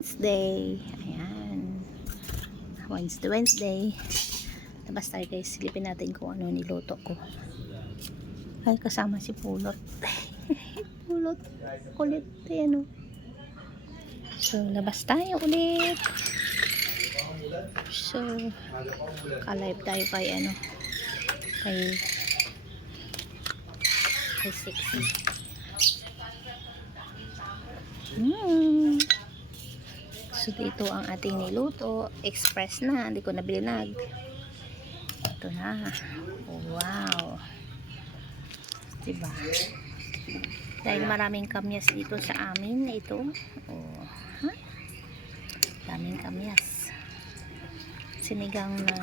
Wednesday. Ayan. Wednesday. Labas tayo guys. Silipin natin kung ano niluto ko. Ay, kasama si Pulot. Pulot. Kulit. Ayan o. So, labas tayo ulit. So, ka-live tayo kay ano. Kay Sexy. So, dito ang ating niluto. Express na. Hindi ko na bilinag. Ito na. Wow. Diba? Dahil maraming kamyas dito sa amin. Ito. Oh. Huh? Daming kamyas. Sinigang na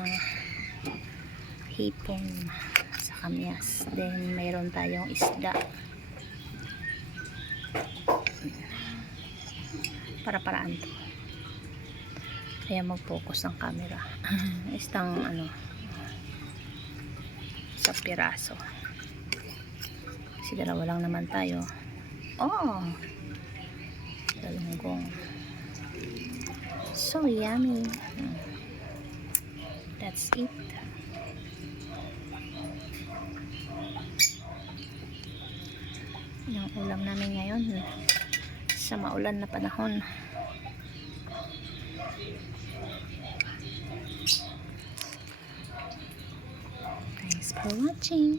hipon sa kamyas. Then, mayroon tayong isda. Para-paraan to. Kaya mag-focus ang camera. Istang ano sa piraso. Kasi dalawa lang naman tayo. Oh! Dalunggong. So yummy. That's it. Yung ulam namin ngayon sa maulan na panahon. Thanks for watching.